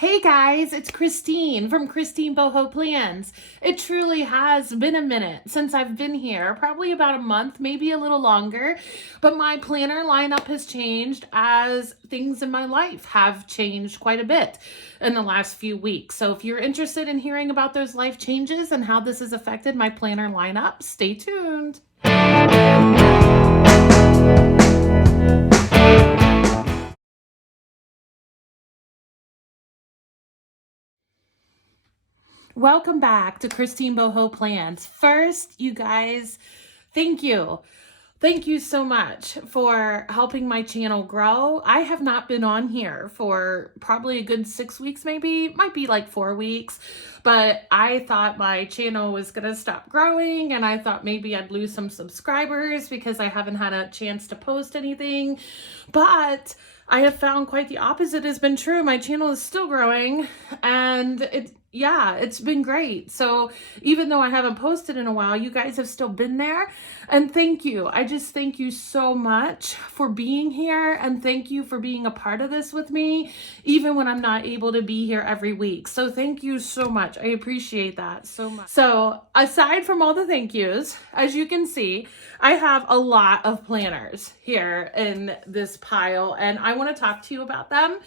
Hey guys, it's Christine from Christine Boho Plans. It truly has been a minute since I've been here, probably about a month, maybe a little longer, but my planner lineup has changed as things in my life have changed quite a bit in the last few weeks. So if you're interested in hearing about those life changes and how this has affected my planner lineup, stay tuned. Welcome back to Christine Boho Plans. First, you guys, thank you. Thank you so much for helping my channel grow. I have not been on here for probably a good 6 weeks, maybe, might be like 4 weeks, but I thought my channel was gonna stop growing and I thought maybe I'd lose some subscribers because I haven't had a chance to post anything, but I have found quite the opposite has been true. My channel is still growing and it's been great. So even though I haven't posted in a while, you guys have still been there. And thank you. I just thank you so much for being here. And thank you for being a part of this with me, even when I'm not able to be here every week. So thank you so much. I appreciate that so much. So aside from all the thank yous, as you can see, I have a lot of planners here in this pile, and I want to talk to you about them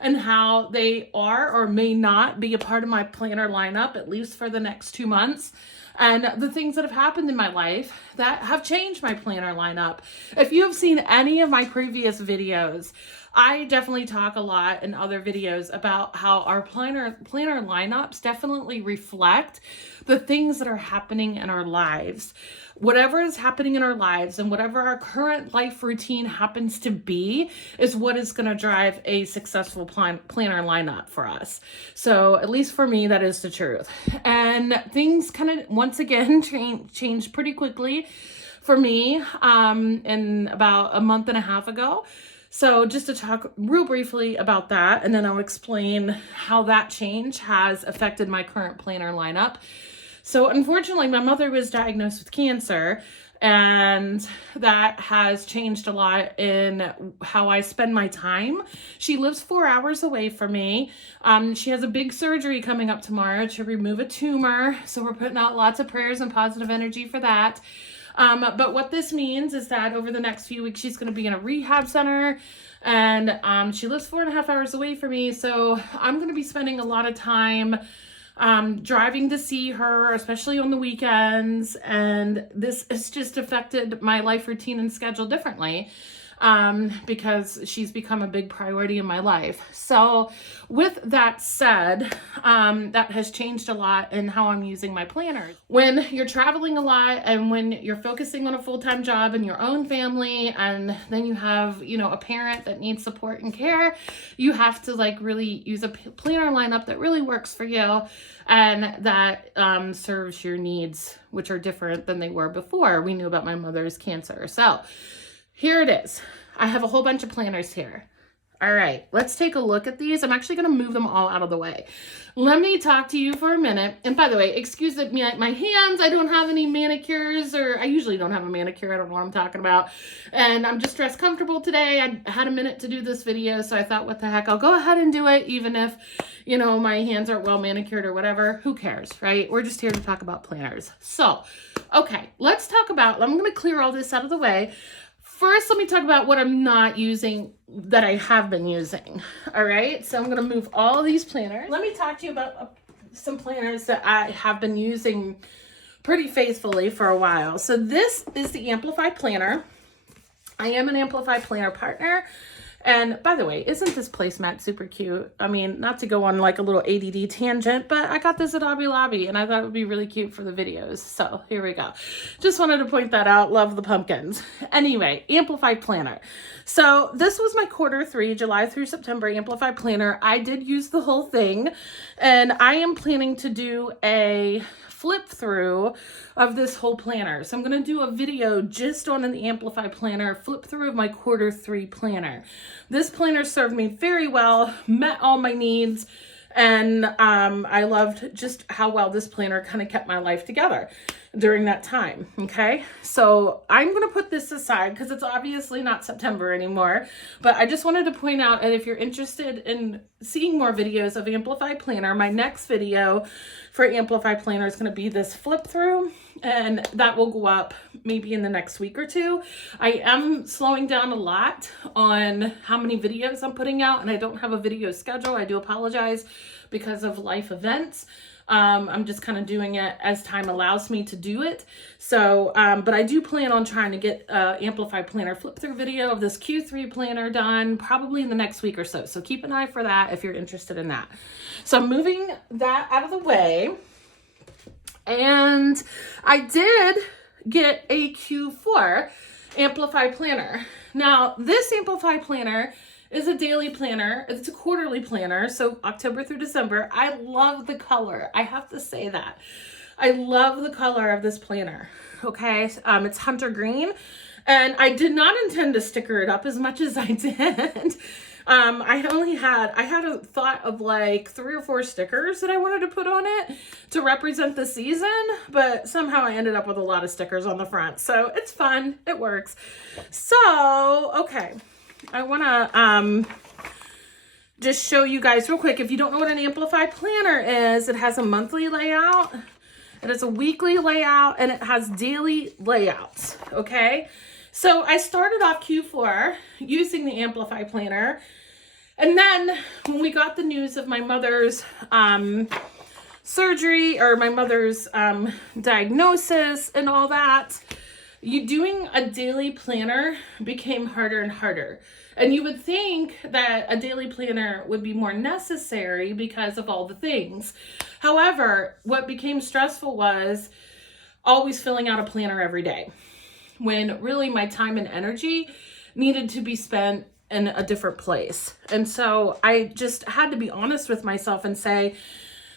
and how they are or may not be a part of my planner lineup, at least for the next 2 months, and the things that have happened in my life that have changed my planner lineup. If you have seen any of my previous videos, I definitely talk a lot in other videos about how our planner lineups definitely reflect the things that are happening in our lives. Whatever is happening in our lives and whatever our current life routine happens to be is what is going to drive a successful planner lineup for us. So at least for me, that is the truth. And things kind of, once again, changed pretty quickly for me in about a month and a half ago. So just to talk real briefly about that, and then I'll explain how that change has affected my current planner lineup. So unfortunately, my mother was diagnosed with cancer, and that has changed a lot in how I spend my time. She lives 4 hours away from me. She has a big surgery coming up tomorrow to remove a tumor. So we're putting out lots of prayers and positive energy for that. But what this means is that over the next few weeks, she's going to be in a rehab center, and she lives 4.5 hours away from me. So I'm going to be spending a lot of time driving to see her, especially on the weekends. And this has just affected my life routine and schedule differently. Because she's become a big priority in my life. So with that said, that has changed a lot in how I'm using my planners. When you're traveling a lot and when you're focusing on a full-time job and your own family, and then you have, a parent that needs support and care, you have to really use a planner lineup that really works for you and that serves your needs, which are different than they were before we knew about my mother's cancer. So here it is. I have a whole bunch of planners here. All right, let's take a look at these. I'm actually going to move them all out of the way. Let me talk to you for a minute. And by the way, excuse me, my hands. I don't have any manicures, or I usually don't have a manicure. I don't know what I'm talking about. And I'm just dressed comfortable today. I had a minute to do this video, so I thought, what the heck, I'll go ahead and do it, even if, my hands aren't well manicured or whatever. Who cares, right? We're just here to talk about planners. So, okay, let's talk about, I'm going to clear all this out of the way. First, let me talk about what I'm not using that I have been using. All right, so I'm going to move all these planners. Let me talk to you about some planners that I have been using pretty faithfully for a while. So this is the Amplify Planner. I am an Amplify Planner partner. And by the way, isn't this placemat super cute? I mean, not to go on a little ADD tangent, but I got this at Hobby Lobby and I thought it would be really cute for the videos. So here we go. Just wanted to point that out. Love the pumpkins. Anyway, Amplify Planner. So this was my Q3, July through September Amplify Planner. I did use the whole thing, and I am planning to do a flip through of this whole planner. So I'm going to do a video just on an Amplify Planner, flip through of my Q3 planner. This planner served me very well, met all my needs, and I loved just how well this planner kind of kept my life together. during that time. Okay, so I'm going to put this aside because it's obviously not September anymore, but I just wanted to point out, and if you're interested in seeing more videos of Amplify Planner, my next video for Amplify Planner is going to be this flip through, and that will go up maybe in the next week or two. I am slowing down a lot on how many videos I'm putting out, and I don't have a video schedule. I do apologize because of life events. I'm just kind of doing it as time allows me to do it. So, but I do plan on trying to get Amplify Planner flip through video of this Q3 planner done probably in the next week or so. So keep an eye for that if you're interested in that. So I'm moving that out of the way. And I did get a Q4 Amplify Planner. Now, this Amplify Planner is a daily planner. It's a quarterly planner, so October through December. I love the color. I have to say that. I love the color of this planner, okay? It's hunter green, and I did not intend to sticker it up as much as I did. I had a thought of like 3 or 4 stickers that I wanted to put on it to represent the season, but somehow I ended up with a lot of stickers on the front. So it's fun. It works. So, okay. I want to just show you guys real quick. If you don't know what an Amplify Planner is, it has a monthly layout, it has a weekly layout, and it has daily layouts, okay? So I started off Q4 using the Amplify Planner, and then when we got the news of my mother's surgery, or my mother's diagnosis and all that, doing a daily planner became harder and harder. And you would think that a daily planner would be more necessary because of all the things. However, what became stressful was always filling out a planner every day, when really my time and energy needed to be spent in a different place. And so I just had to be honest with myself and say,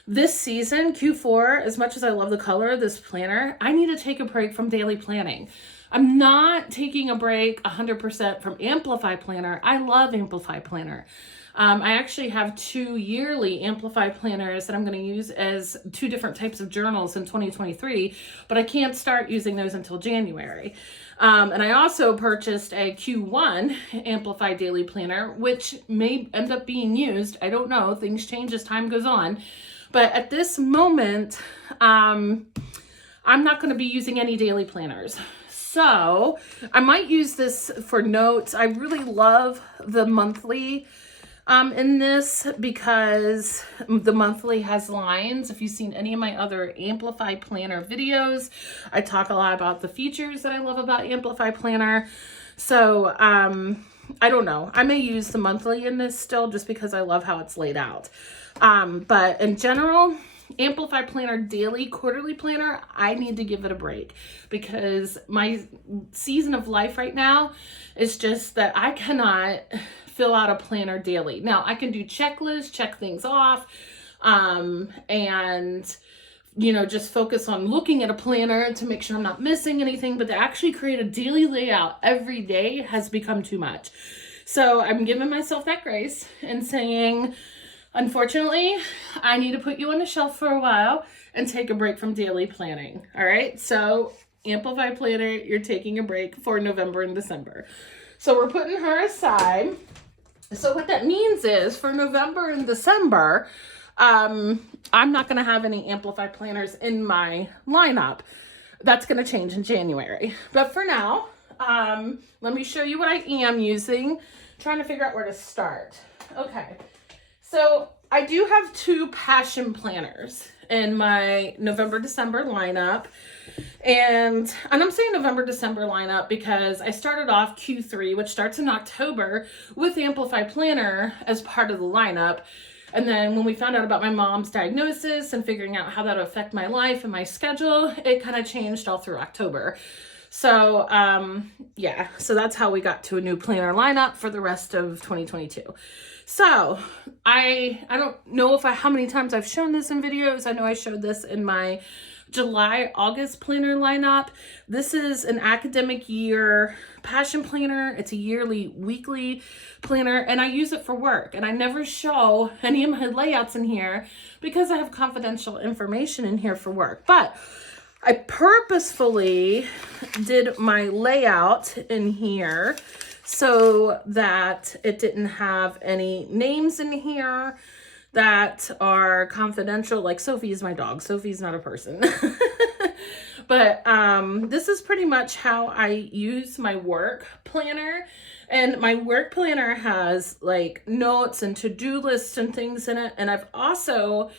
this season, Q4, as much as I love the color of this planner, I need to take a break from daily planning. I'm not taking a break 100% from Amplify Planner. I love Amplify Planner. I actually have 2 yearly Amplify Planners that I'm going to use as 2 different types of journals in 2023, but I can't start using those until January. And I also purchased a Q1 Amplify Daily Planner, which may end up being used. I don't know. Things change as time goes on. But at this moment, I'm not going to be using any daily planners. So I might use this for notes. I really love the monthly in this because the monthly has lines. If you've seen any of my other Amplify Planner videos, I talk a lot about the features that I love about Amplify Planner. So I don't know. I may use the monthly in this still just because I love how it's laid out. But in general, Amplify Planner daily, quarterly planner, I need to give it a break because my season of life right now is just that I cannot fill out a planner daily. Now I can do checklists, check things off, and just focus on looking at a planner to make sure I'm not missing anything, but to actually create a daily layout every day has become too much. So I'm giving myself that grace and saying, unfortunately, I need to put you on the shelf for a while and take a break from daily planning. All right. So Amplify Planner, you're taking a break for November and December. So we're putting her aside. So what that means is for November and December, I'm not going to have any Amplify Planners in my lineup. That's going to change in January. But for now, let me show you what I am using. Trying to figure out where to start. Okay. So I do have 2 passion planners in my November-December lineup. And I'm saying November-December lineup because I started off Q3, which starts in October, with Amplify Planner as part of the lineup. And then when we found out about my mom's diagnosis and figuring out how that would affect my life and my schedule, it kind of changed all through October. So, yeah, so that's how we got to a new planner lineup for the rest of 2022. So I don't know how many times I've shown this in videos. I know I showed this in my July-August planner lineup. This is an academic year passion planner. It's a yearly, weekly planner, and I use it for work. And I never show any of my layouts in here because I have confidential information in here for work. But I purposefully did my layout in here so that it didn't have any names in here that are confidential. Like Sophie is my dog. Sophie's not a person. But this is pretty much how I use my work planner. And my work planner has like notes and to-do lists and things in it. And I've also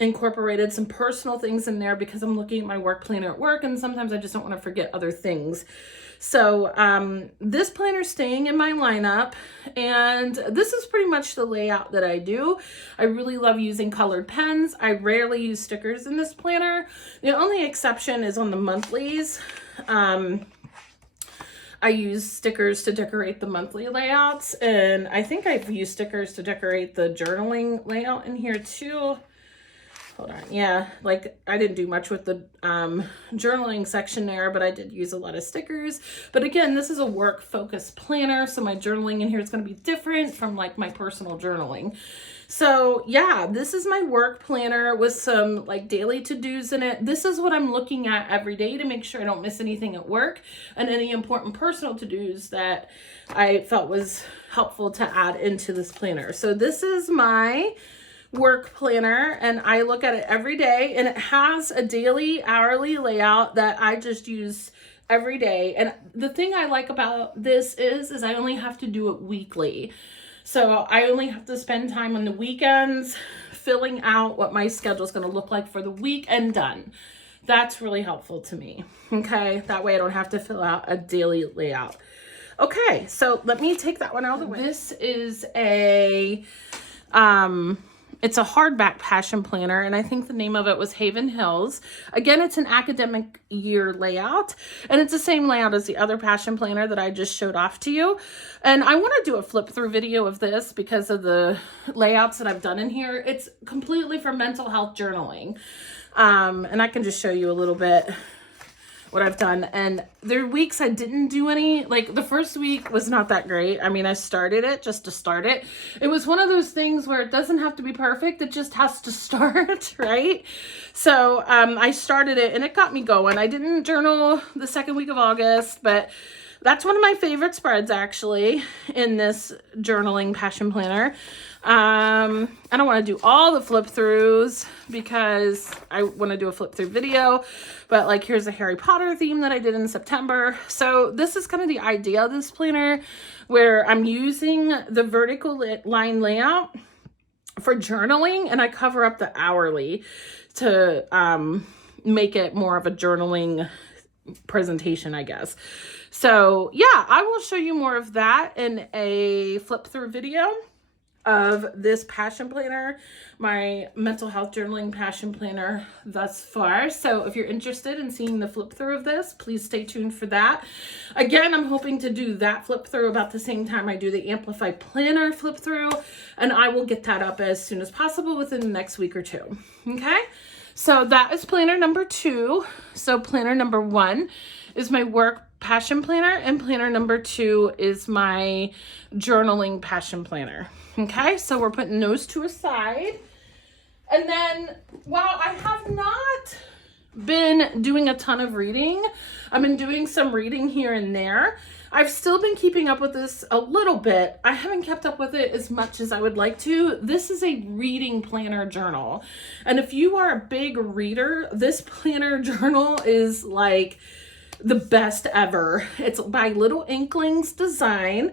incorporated some personal things in there because I'm looking at my work planner at work and sometimes I just don't want to forget other things. So this planner's staying in my lineup, and this is pretty much the layout that I do. I really love using colored pens. I rarely use stickers in this planner. The only exception is on the monthlies. I use stickers to decorate the monthly layouts, and I think I've used stickers to decorate the journaling layout in here too. Hold on. Yeah, like I didn't do much with the journaling section there, but I did use a lot of stickers. But again, this is a work focused planner, so my journaling in here is going to be different from like my personal journaling. So yeah, this is my work planner with some like daily to-dos in it. This is what I'm looking at every day to make sure I don't miss anything at work and any important personal to-dos that I felt was helpful to add into this planner. So this is my work planner, and I look at it every day, and it has a daily, hourly layout that I just use every day. And the thing I like about this is I only have to do it weekly. So I only have to spend time on the weekends filling out what my schedule is going to look like for the week and done. That's really helpful to me. Okay. That way I don't have to fill out a daily layout. Okay. So let me take that one out of the way. This is it's a hardback passion planner, and I think the name of it was Haven Hills. Again, it's an academic year layout, and it's the same layout as the other passion planner that I just showed off to you. And I want to do a flip through video of this because of the layouts that I've done in here. It's completely for mental health journaling. And I can just show you a little bit what I've done. And there are weeks I didn't do any. Like the first week was not that great. I mean, I started it just to start it. It was one of those things where it doesn't have to be perfect. It just has to start, right? So I started it and it got me going. I didn't journal the second week of August, but that's one of my favorite spreads actually in this journaling passion planner. I don't want to do all the flip throughs because I want to do a flip through video, but like here's a Harry Potter theme that I did in September. So this is kind of the idea of this planner where I'm using the vertical line layout for journaling, and I cover up the hourly to make it more of a journaling presentation, I guess. So yeah, I will show you more of that in a flip through video of this passion planner, my mental health journaling passion planner thus far. So if you're interested in seeing the flip through of this, please stay tuned for that. Again, I'm hoping to do that flip through about the same time I do the Amplify planner flip through, and I will get that up as soon as possible within the next week or two. Okay, so that is planner number 2. So planner number 1 is my work passion planner, and planner number 2 is my journaling passion planner. Okay, so we're putting those 2 aside. And then while I have not been doing a ton of reading, I've been doing some reading here and there. I've still been keeping up with this a little bit. I haven't kept up with it as much as I would like to. This is a reading planner journal. And if you are a big reader, this planner journal is like the best ever. It's by Little Inklings Design.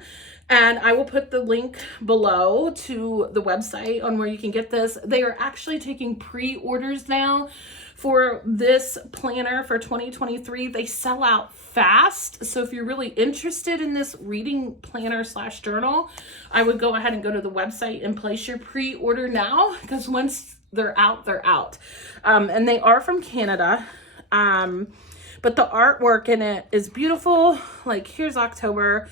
And I will put the link below to the website on where you can get this. They are actually taking pre-orders now for this planner for 2023. They sell out fast. So if you're really interested in this reading planner / journal, I would go ahead and go to the website and place your pre-order now, because once they're out, they're out. And they are from Canada. But the artwork in it is beautiful. Like here's October.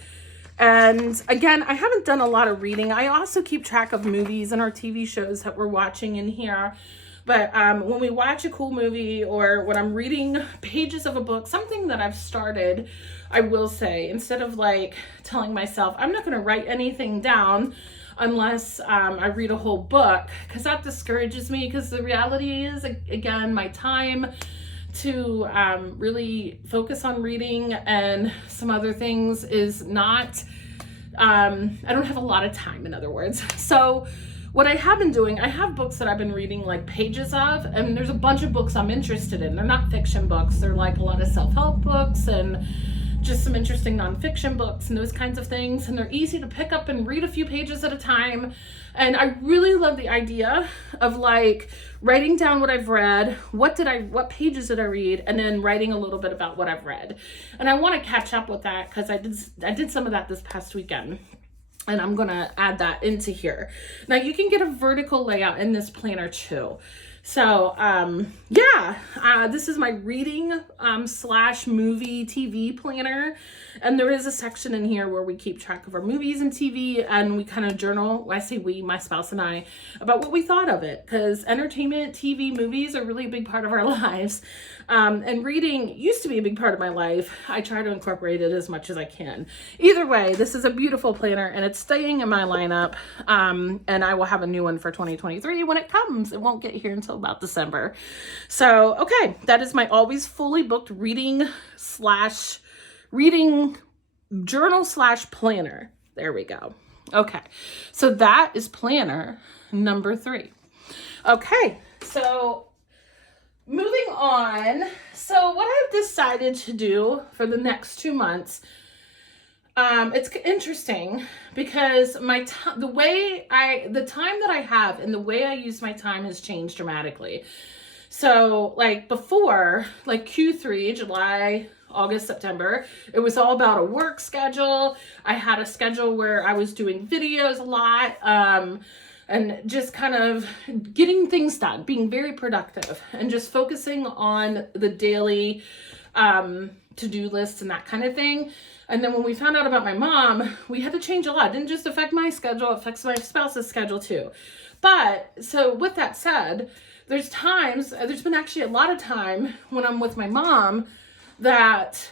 And again, I haven't done a lot of reading. I also keep track of movies and our TV shows that we're watching in here. But when we watch a cool movie or when I'm reading pages of a book, something that I've started, I will say, instead of like telling myself, I'm not going to write anything down unless I read a whole book, because that discourages me, because the reality is, again, my time to really focus on reading and some other things is not, I don't have a lot of time, in other words. So what I have been doing, I have books that I've been reading like pages of, and there's a bunch of books I'm interested in. They're not fiction books. They're like a lot of self-help books and just some interesting nonfiction books and those kinds of things. And they're easy to pick up and read a few pages at a time. And I really love the idea of like writing down what I've read, what pages did I read, and then writing a little bit about what I've read. And I want to catch up with that because I did some of that this past weekend. And I'm going to add that into here. Now you can get a vertical layout in this planner too. So, this is my reading slash movie TV planner. And there is a section in here where we keep track of our movies and TV, and we kind of journal, I say we, my spouse and I, about what we thought of it. Because entertainment, TV, movies are really a big part of our lives. And reading used to be a big part of my life. I try to incorporate it as much as I can. Either way, this is a beautiful planner, and it's staying in my lineup. And I will have a new one for 2023 when it comes. It won't get here until about December. So, okay, that is my always fully booked reading journal / planner. There we go. Okay, so that is planner number 3. Okay, so moving on. So what I've decided to do for the next 2 months, it's interesting because the time that I have and the way I use my time has changed dramatically. So like before, like Q3, July, August, September, it was all about a work schedule. I had a schedule where I was doing videos a lot, and just kind of getting things done, being very productive, and just focusing on the daily to-do lists and that kind of thing. And then when we found out about my mom, we had to change a lot. It didn't just affect my schedule, it affects my spouse's schedule too. But so with that said, there's been actually a lot of time when I'm with my mom that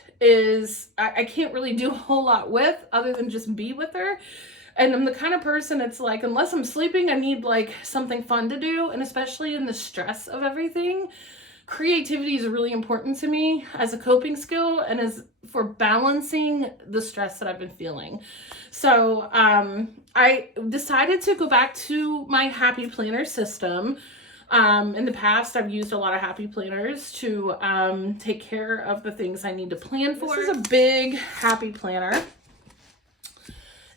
I can't really do a whole lot with other than just be with her. And I'm the kind of person, it's like, unless I'm sleeping, I need like something fun to do. And especially in the stress of everything, creativity is really important to me as a coping skill and as for balancing the stress that I've been feeling. So I decided to go back to my Happy Planner system. In the past, I've used a lot of Happy Planners to take care of the things I need to plan for. This is a big Happy Planner.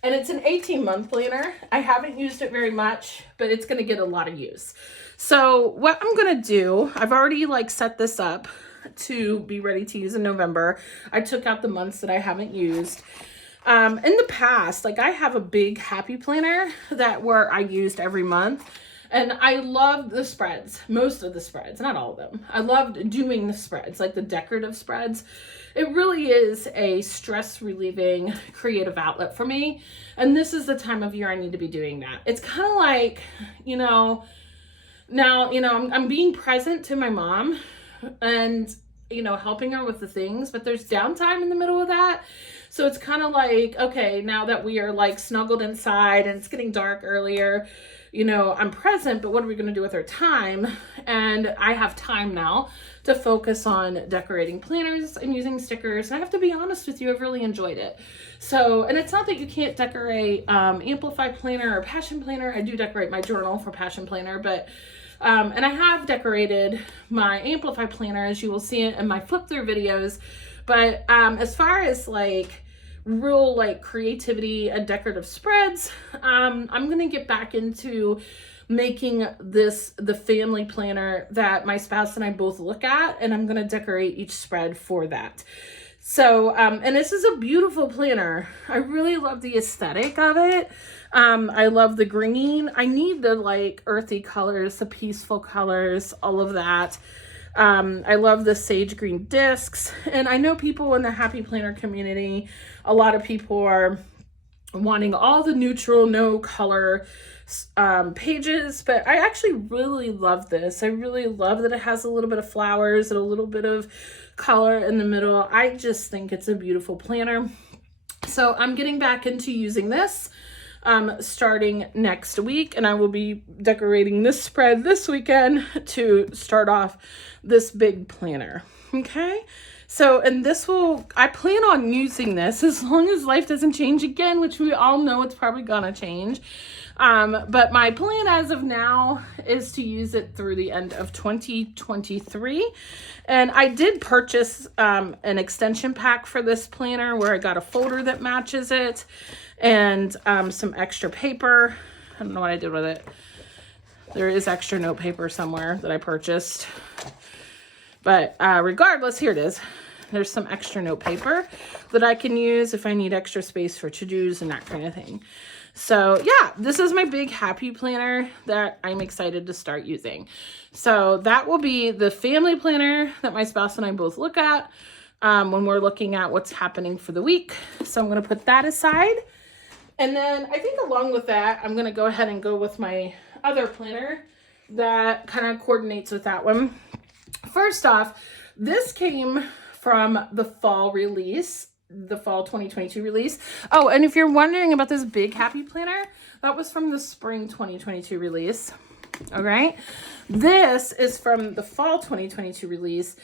And it's an 18-month planner. I haven't used it very much, but it's going to get a lot of use. So what I'm going to do, I've already like set this up to be ready to use in November. I took out the months that I haven't used. In the past, like I have a big Happy Planner where I used every month. And I loved the spreads, most of the spreads, not all of them. I loved doing the spreads, like the decorative spreads. It really is a stress relieving creative outlet for me. And this is the time of year I need to be doing that. It's kind of like, now, I'm being present to my mom and, helping her with the things, but there's downtime in the middle of that. So it's kind of like, okay, now that we are like snuggled inside and it's getting dark earlier, I'm present, but what are we going to do with our time? And I have time now to focus on decorating planners and using stickers. And I have to be honest with you, I've really enjoyed it. So, and it's not that you can't decorate Amplify Planner or Passion Planner. I do decorate my journal for Passion Planner, but and I have decorated my Amplify Planner, as you will see it in my flip through videos. But as far as like real like creativity and decorative spreads, I'm going to get back into making this the family planner that my spouse and I both look at, and I'm going to decorate each spread for that. So, and this is a beautiful planner. I really love the aesthetic of it. I love the green. I need the like earthy colors, the peaceful colors, all of that. I love the sage green discs, and I know people in the Happy Planner community, a lot of people are wanting all the neutral, no color pages, but I actually really love this. I really love that it has a little bit of flowers and a little bit of color in the middle. I just think it's a beautiful planner. So I'm getting back into using this starting next week, and I will be decorating this spread this weekend to start off this big planner. Okay. So, and I plan on using this as long as life doesn't change again, which we all know it's probably gonna change. But my plan as of now is to use it through the end of 2023. And I did purchase an extension pack for this planner where I got a folder that matches it and some extra paper. I don't know what I did with it. There is extra note paper somewhere that I purchased. But regardless, here it is. There's some extra note paper that I can use if I need extra space for to-dos and that kind of thing. So yeah, this is my big happy planner that I'm excited to start using. So that will be the family planner that my spouse and I both look at when we're looking at what's happening for the week. So I'm going to put that aside. And then I think along with that, I'm going to go ahead and go with my other planner that kind of coordinates with that one. First off, this came from the fall release, the fall 2022 release. Oh, and if you're wondering about this big happy planner, that was from the spring 2022 release. All right. This is from the fall 2022 release.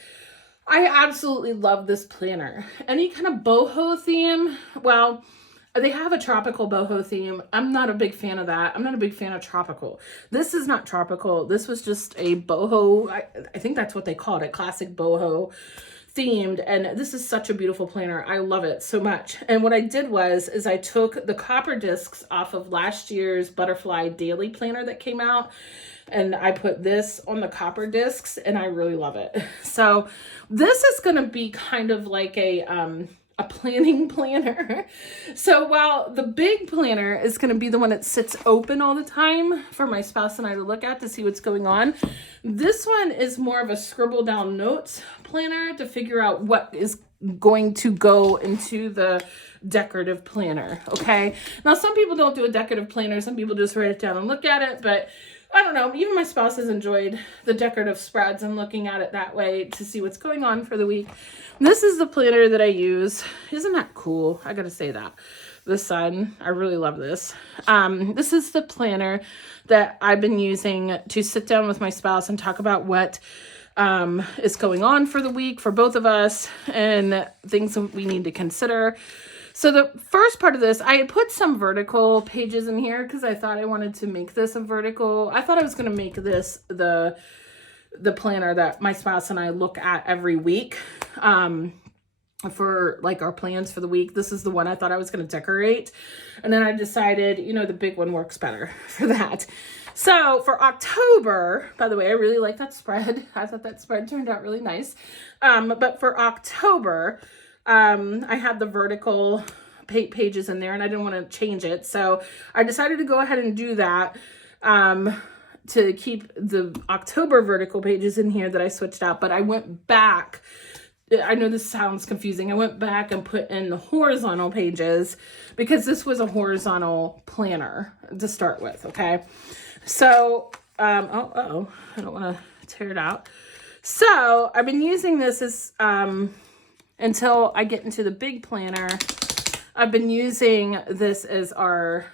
I absolutely love this planner. Any kind of boho theme, well, they have a tropical boho theme. I'm not a big fan of that. I'm not a big fan of tropical. This is not tropical. This was just a boho. I think that's what they called it, classic boho themed. And this is such a beautiful planner. I love it so much. And what I did is I took the copper discs off of last year's Butterfly Daily Planner that came out. And I put this on the copper discs and I really love it. So this is going to be kind of like a planning planner. So while the big planner is going to be the one that sits open all the time for my spouse and I to look at to see what's going on, this one is more of a scribble down notes planner to figure out what is going to go into the decorative planner. Okay. Now, some people don't do a decorative planner. Some people just write it down and look at it, but I don't know, even my spouse has enjoyed the decorative spreads and looking at it that way to see what's going on for the week. This is the planner that I use. Isn't that cool? I gotta say that. The sun, I really love this. This is the planner that I've been using to sit down with my spouse and talk about what is going on for the week for both of us and things that we need to consider. So the first part of this, I had put some vertical pages in here because I thought I wanted to make this a vertical. I thought I was going to make this the planner that my spouse and I look at every week for like our plans for the week. This is the one I thought I was going to decorate. And then I decided, the big one works better for that. So for October, by the way, I really like that spread. I thought that spread turned out really nice. But for October, I had the vertical pages in there and I didn't want to change it. So I decided to go ahead and do that, to keep the October vertical pages in here that I switched out, but I went back. I know this sounds confusing. I went back and put in the horizontal pages because this was a horizontal planner to start with. Okay. So, I don't want to tear it out. So I've been using this as, until I get into the big planner. I've been using this as our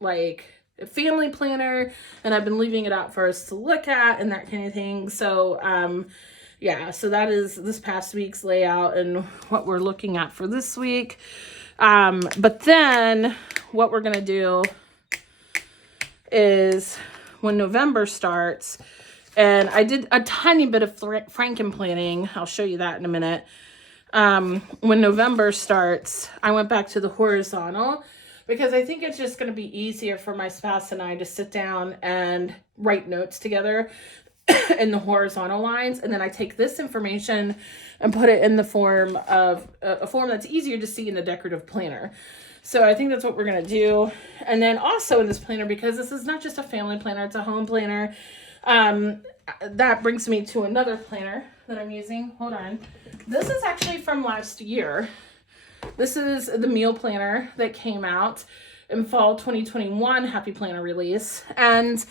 family planner, and I've been leaving it out for us to look at and that kind of thing. So yeah, so that is this past week's layout and what we're looking at for this week. But then what we're gonna do is when November starts, and I did a tiny bit of Franken planning. I'll show you that in a minute. When November starts, I went back to the horizontal because I think it's just going to be easier for my spouse and I to sit down and write notes together in the horizontal lines. And then I take this information and put it in the form of a form that's easier to see in the decorative planner. So I think that's what we're going to do. And then also in this planner, because this is not just a family planner, it's a home planner. That brings me to another planner that I'm using. Hold on. This is actually from last year. This is the meal planner that came out in fall 2021 Happy Planner release. And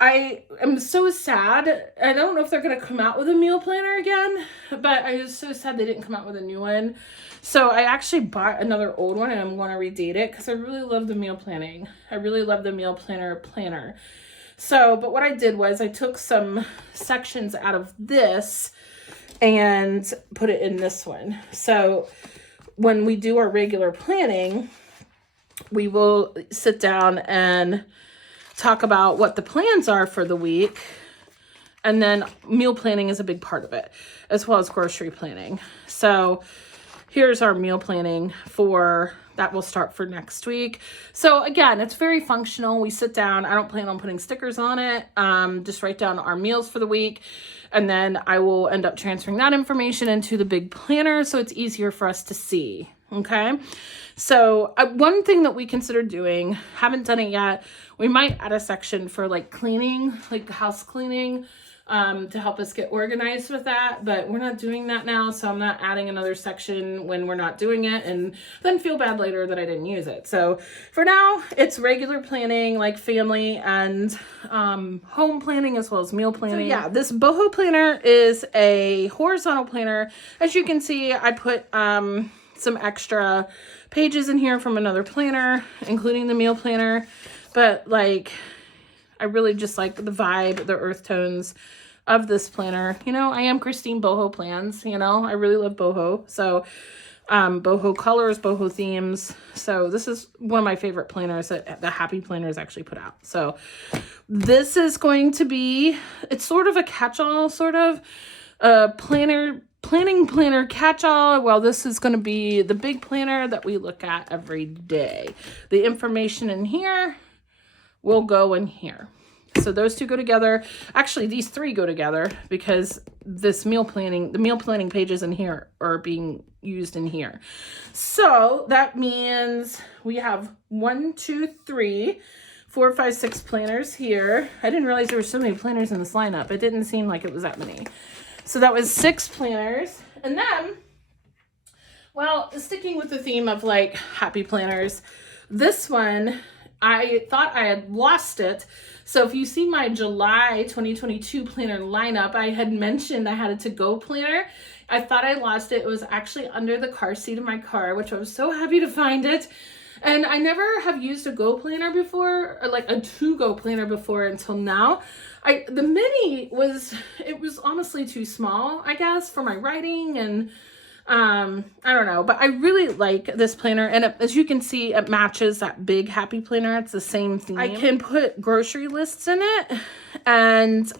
I am so sad. I don't know if they're going to come out with a meal planner again, but I was so sad they didn't come out with a new one. So I actually bought another old one and I'm going to redate it because I really love the meal planning. I really love the meal planner. So, but what I did was I took some sections out of this and put it in this one. So when we do our regular planning, we will sit down and talk about what the plans are for the week. And then meal planning is a big part of it, as well as grocery planning. So here's our meal planning that will start for next week. So again, it's very functional. We sit down. I don't plan on putting stickers on it. Just write down our meals for the week. And then I will end up transferring that information into the big planner so it's easier for us to see. Okay. So one thing that we consider doing, haven't done it yet, we might add a section for like cleaning, like house cleaning, to help us get organized with that, but we're not doing that now, so I'm not adding another section when we're not doing it and then feel bad later that I didn't use it. So for now, it's regular planning, like family and home planning, as well as meal planning. So yeah, this boho planner is a horizontal planner. As you can see, I put some extra pages in here from another planner, including the meal planner, but like I really just like the vibe, the earth tones of this planner. You know, I am Christine Boho Plans, you know, I really love boho. So boho colors, boho themes. So this is one of my favorite planners that the Happy Planners actually put out. So this is going to be, it's sort of a catch-all, sort of planning planner catch-all. Well, this is going to be the big planner that we look at every day. The information in here will go in here. So those two go together. Actually, these three go together because this the meal planning pages in here are being used in here. So that means we have 1, 2, 3, 4, 5, 6 planners here. I didn't realize there were so many planners in this lineup. It didn't seem like it was that many. So that was 6 planners. And then, well, sticking with the theme of like happy planners, this one, I thought I had lost it. So if you see my July 2022 planner lineup, I had mentioned I had a to-go planner. I thought I lost it. It was actually under the car seat of my car, which I was so happy to find it. And I never have used a go planner before, or like a to-go planner before until now. The mini was honestly too small, I guess, for my writing, and I don't know, but I really like this planner, and as you can see, it matches that big Happy Planner. It's the same theme. I can put grocery lists in it and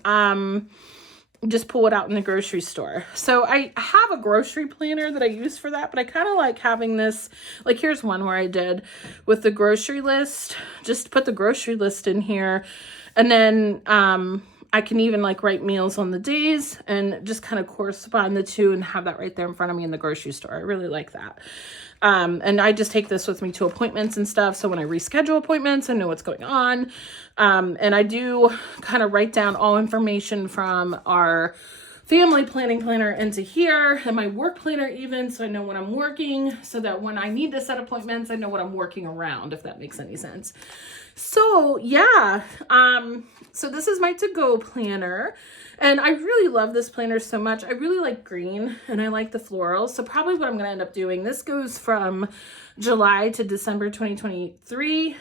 just pull it out in the grocery store. So I have a grocery planner that I use for that, but I kind of like having this, like here's one where I did with the grocery list, just put the grocery list in here, and then I can even like write meals on the days and just kind of correspond the two and have that right there in front of me in the grocery store. I really like that. And I just take this with me to appointments and stuff. So when I reschedule appointments, I know what's going on. And I do kind of write down all information from our family planning planner into here, and my work planner even, so I know when I'm working, so that when I need to set appointments, I know what I'm working around, if that makes any sense. So yeah, so this is my to-go planner, and I really love this planner so much. I really like green, and I like the florals, so probably what I'm going to end up doing, this goes from July to December 2023.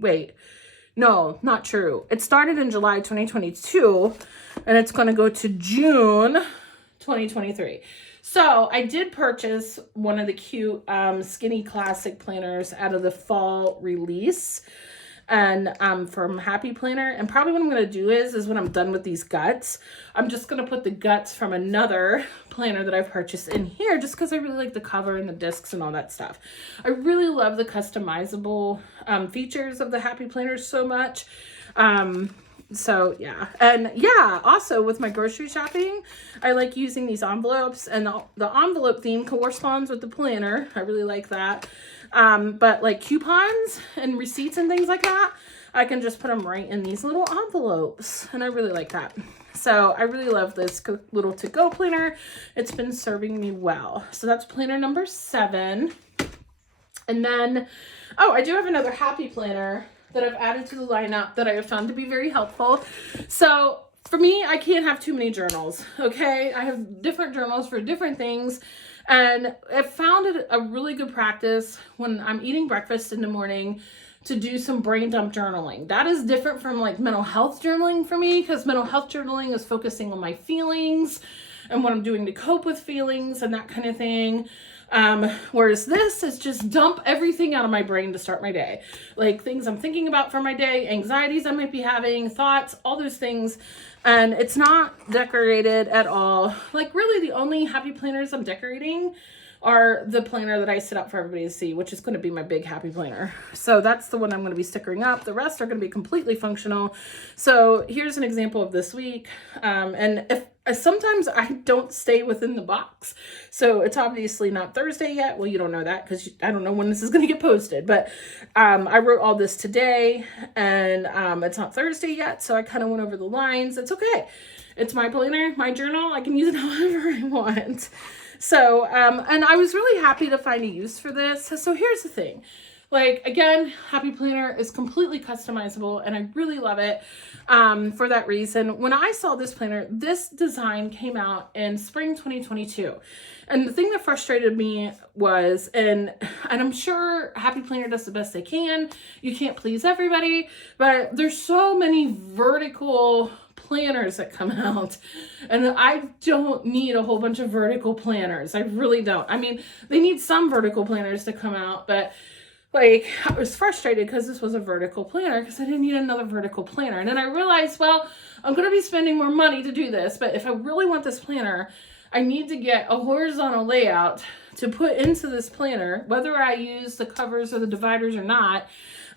Wait, no, not true. It started in July 2022, and it's going to go to June 2023. So I did purchase one of the cute Skinny Classic planners out of the fall release, and from Happy Planner. And probably what I'm going to do is when I'm done with these guts, I'm just going to put the guts from another planner that I've purchased in here, just because I really like the cover and the discs and all that stuff. I really love the customizable features of the Happy Planners so much. So yeah, and yeah, also with my grocery shopping, I like using these envelopes, and the envelope theme corresponds with the planner. I really like that. But like coupons and receipts and things like that, I can just put them right in these little envelopes, and I really like that. So I really love this little to-go planner. It's been serving me well. So that's planner number 7. And then, oh, I do have another Happy Planner that I've added to the lineup that I have found to be very helpful. So for me, I can't have too many journals, okay? I have different journals for different things, and I've found it a really good practice when I'm eating breakfast in the morning to do some brain dump journaling. That is different from like mental health journaling for me, because mental health journaling is focusing on my feelings and what I'm doing to cope with feelings and that kind of thing. Whereas this is just dump everything out of my brain to start my day. Like things I'm thinking about for my day, anxieties I might be having, thoughts, all those things. And it's not decorated at all. Like really the only happy planners I'm decorating are the planner that I set up for everybody to see, which is going to be my big happy planner. So that's the one I'm going to be stickering up. The rest are going to be completely functional. So here's an example of this week. And if sometimes I don't stay within the box. So it's obviously not Thursday yet. Well, you don't know that because I don't know when this is going to get posted. But I wrote all this today and it's not Thursday yet. So I kind of went over the lines. It's okay. It's my planner, my journal. I can use it however I want. So, and I was really happy to find a use for this. So here's the thing. Like, again, Happy Planner is completely customizable and I really love it for that reason. When I saw this planner, this design came out in spring 2022. And the thing that frustrated me was, and I'm sure Happy Planner does the best they can. You can't please everybody, but there's so many vertical planners that come out and I don't need a whole bunch of vertical planners. I really don't. I mean, they need some vertical planners to come out, but like I was frustrated because this was a vertical planner because I didn't need another vertical planner. And then I realized, well, I'm going to be spending more money to do this, but if I really want this planner, I need to get a horizontal layout to put into this planner, whether I use the covers or the dividers or not.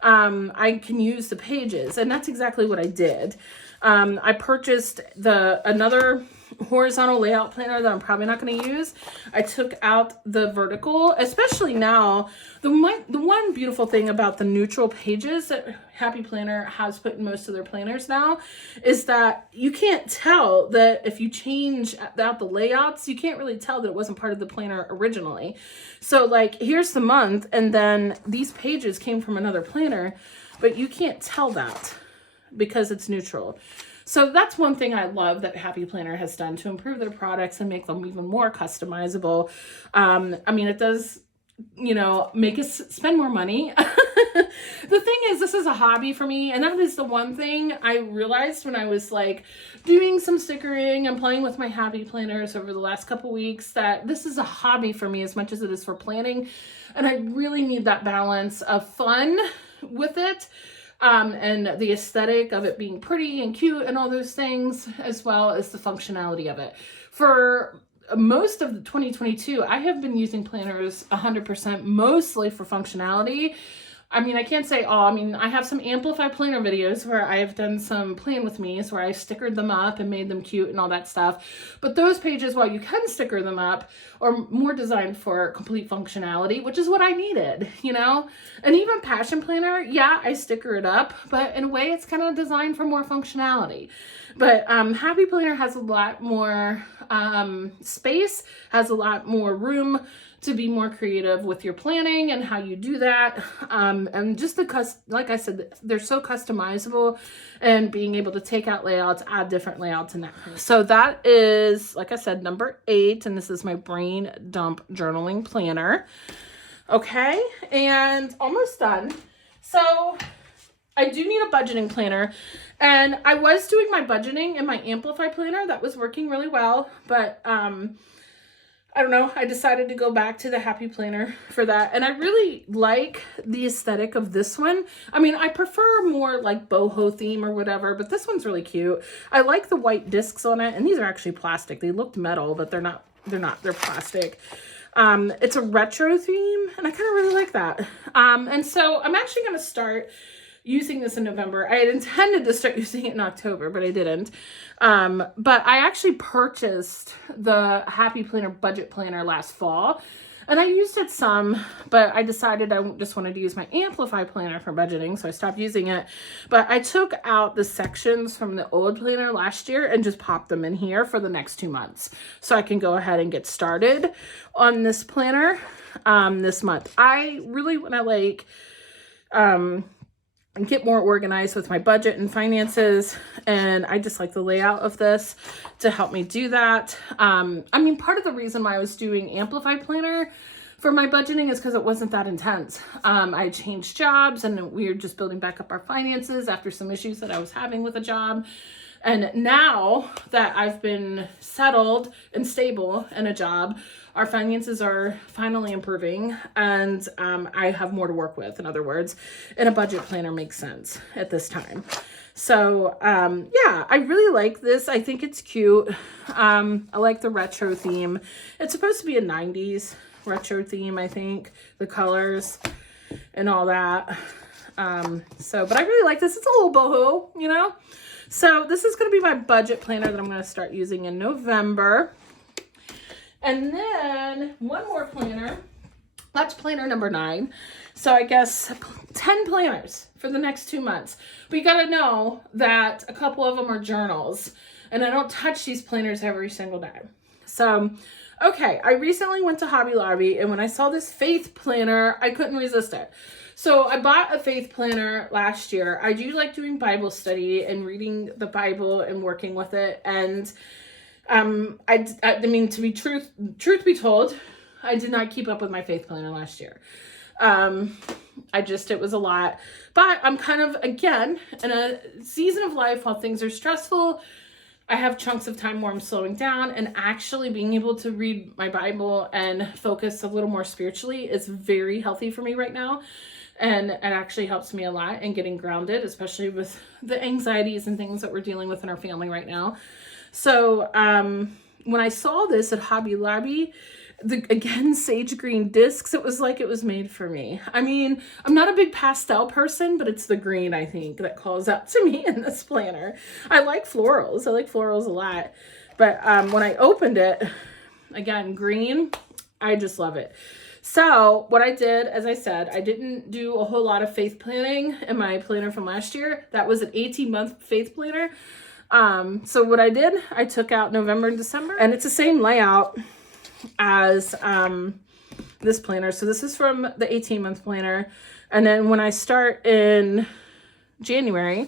I can use the pages, and that's exactly what I did. I purchased another horizontal layout planner that I'm probably not going to use. I took out the vertical, especially now. The one beautiful thing about the neutral pages that Happy Planner has put in most of their planners now is that you can't tell that if you change out the layouts, you can't really tell that it wasn't part of the planner originally. So like here's the month and then these pages came from another planner, but you can't tell that because it's neutral. So that's one thing I love that Happy Planner has done to improve their products and make them even more customizable. I mean, it does, you know, make us spend more money. The thing is, this is a hobby for me. And that is the one thing I realized when I was like doing some stickering and playing with my Happy Planners over the last couple weeks, that this is a hobby for me as much as it is for planning. And I really need that balance of fun with it. And the aesthetic of it being pretty and cute and all those things, as well as the functionality of it. For most of 2022, I have been using planners 100%, mostly for functionality. I mean, I can't say all. I mean, I have some Amplify planner videos where I have done some plan with me's where I stickered them up and made them cute and all that stuff. But those pages, while you can sticker them up, are more designed for complete functionality, which is what I needed, you know? And even Passion Planner, yeah, I sticker it up, but in a way it's kind of designed for more functionality. But Happy Planner has a lot more space, has a lot more room to be more creative with your planning and how you do that. And just like I said, they're so customizable and being able to take out layouts, add different layouts and that kind of stuff. So that is, like I said, number 8. And this is my brain dump journaling planner. Okay. And almost done. So I do need a budgeting planner, and I was doing my budgeting in my Amplify planner. That was working really well, but I don't know, I decided to go back to the Happy Planner for that. And I really like the aesthetic of this one. I mean, I prefer more like boho theme or whatever, but this one's really cute. I like the white discs on it, and these are actually plastic. They looked metal, but they're not, they're plastic. It's a retro theme, and I kind of really like that. And so I'm actually going to start using this in November. I had intended to start using it in October, but I didn't. But I actually purchased the Happy Planner budget planner last fall, and I used it some, but I decided I just wanted to use my Amplify planner for budgeting, so I stopped using it. But I took out the sections from the old planner last year and just popped them in here for the next 2 months, so I can go ahead and get started on this planner this month. I really want to like get more organized with my budget and finances, and I just like the layout of this to help me do that. I mean, part of the reason why I was doing Amplify Planner for my budgeting is because it wasn't that intense. I changed jobs, and we were just building back up our finances after some issues that I was having with a job. And now that I've been settled and stable in a job, our finances are finally improving, and I have more to work with, in other words, and a budget planner makes sense at this time. So, yeah, I really like this. I think it's cute. I like the retro theme. It's supposed to be a 90s retro theme, I think, the colors and all that. But I really like this. It's a little boho, you know? So this is going to be my budget planner that I'm going to start using in November. And then one more planner. That's planner number 9. So I guess 10 planners for the next 2 months. But you got to know that a couple of them are journals. And I don't touch these planners every single day. So, okay, I recently went to Hobby Lobby, and when I saw this faith planner, I couldn't resist it. So I bought a faith planner last year. I do like doing Bible study and reading the Bible and working with it. And I mean, to be truth be told, I did not keep up with my faith planner last year. It was a lot. But I'm kind of, again, in a season of life while things are stressful, I have chunks of time where I'm slowing down, and actually being able to read my Bible and focus a little more spiritually is very healthy for me right now. And it actually helps me a lot in getting grounded, especially with the anxieties and things that we're dealing with in our family right now. So when I saw this at Hobby Lobby, again, sage green discs, it was like it was made for me. I mean, I'm not a big pastel person, but it's the green, I think, that calls out to me in this planner. I like florals. I like florals a lot. But when I opened it, again, green, I just love it. So what I did, as I said, I didn't do a whole lot of faith planning in my planner from last year. That was an 18-month faith planner. So what I did, I took out November and December, and it's the same layout as this planner. So this is from the 18-month planner. And then when I start in January,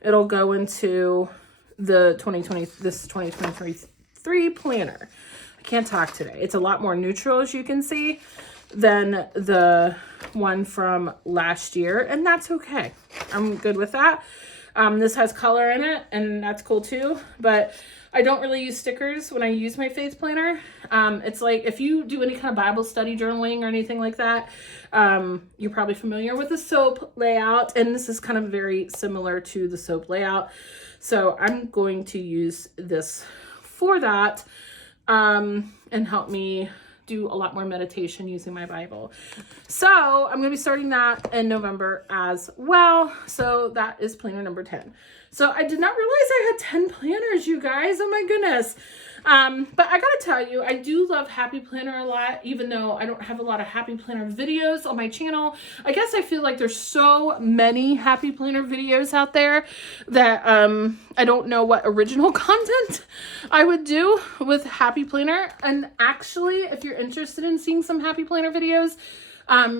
it'll go into the 2023 planner. I can't talk today. It's a lot more neutral, as you can see, than the one from last year, and that's okay. I'm good with that. This has color in it, and that's cool too, but I don't really use stickers when I use my faith planner. It's like if you do any kind of Bible study journaling or anything like that, you're probably familiar with the SOAP layout, and this is kind of very similar to the SOAP layout. So I'm going to use this for that, and help me do a lot more meditation using my Bible. So I'm going to be starting that in November as well. So that is planner number 10. So I did not realize I had 10 planners, you guys. Oh my goodness. But I gotta tell you, I do love Happy Planner a lot, even though I don't have a lot of Happy Planner videos on my channel. I guess I feel like there's so many Happy Planner videos out there that I don't know what original content I would do with Happy Planner. And actually, if you're interested in seeing some Happy Planner videos,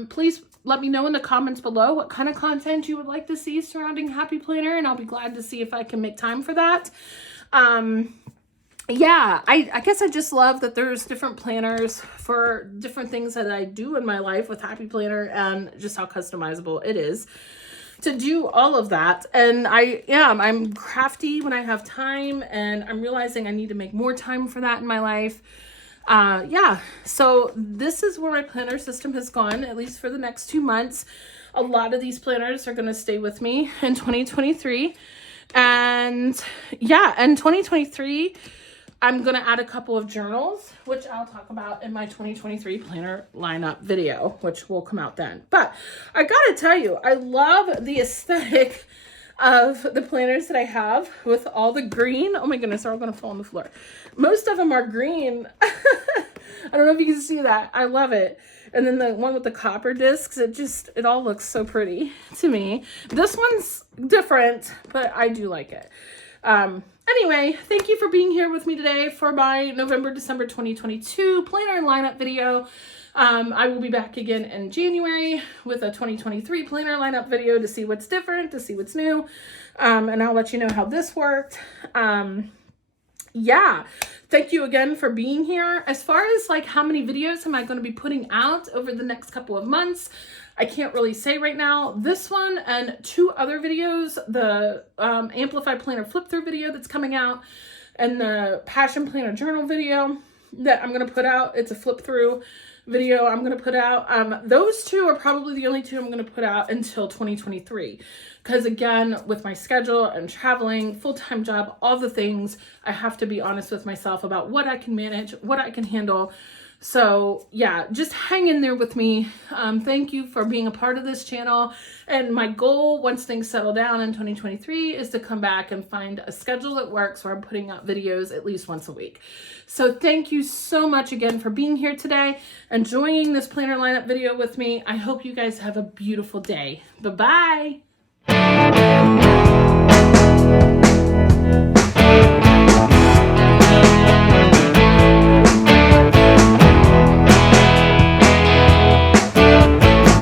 please let me know in the comments below what kind of content you would like to see surrounding Happy Planner, and I'll be glad to see if I can make time for that. Yeah, I guess I just love that there's different planners for different things that I do in my life with Happy Planner, and just how customizable it is to do all of that. And I'm crafty when I have time, and I'm realizing I need to make more time for that in my life. So this is where my planner system has gone, at least for the next 2 months. A lot of these planners are going to stay with me in 2023. And in 2023, I'm going to add a couple of journals, which I'll talk about in my 2023 planner lineup video, which will come out then. But I got to tell you, I love the aesthetic of the planners that I have with all the green. Oh my goodness, they're all going to fall on the floor. Most of them are green. I don't know if you can see that. I love it. And then the one with the copper discs, it all looks so pretty to me. This one's different, but I do like it. Anyway, thank you for being here with me today for my November-December 2022 planner and lineup video. I will be back again in January with a 2023 planner lineup video to see what's different, to see what's new. And I'll let you know how this worked. Thank you again for being here. As far as like how many videos am I going to be putting out over the next couple of months, I can't really say right now. This one and 2 other videos, the Amplify Planner flip through video that's coming out, and the Passion Planner journal video that I'm going to put out. It's a flip through video I'm going to put out. Those 2 are probably the only 2 I'm going to put out until 2023. Because again, with my schedule and traveling, full-time job, all the things, I have to be honest with myself about what I can manage, what I can handle. So yeah, just hang in there with me. Thank you for being a part of this channel. And my goal, once things settle down in 2023, is to come back and find a schedule that works where I'm putting out videos at least once a week. So thank you so much again for being here today and joining this planner lineup video with me. I hope you guys have a beautiful day. Bye-bye.